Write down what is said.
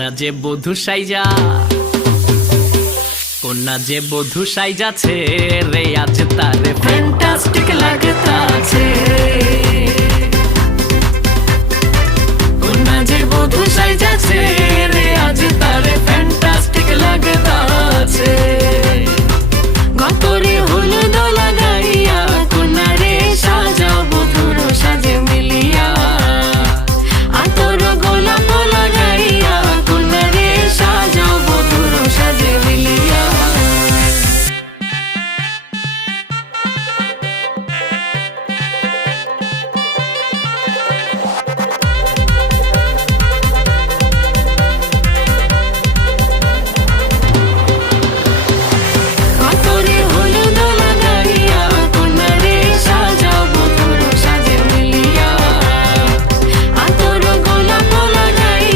কন্যা যে বধূ সাইজা কন্যা যে বধূ সাইজাছে রে আজ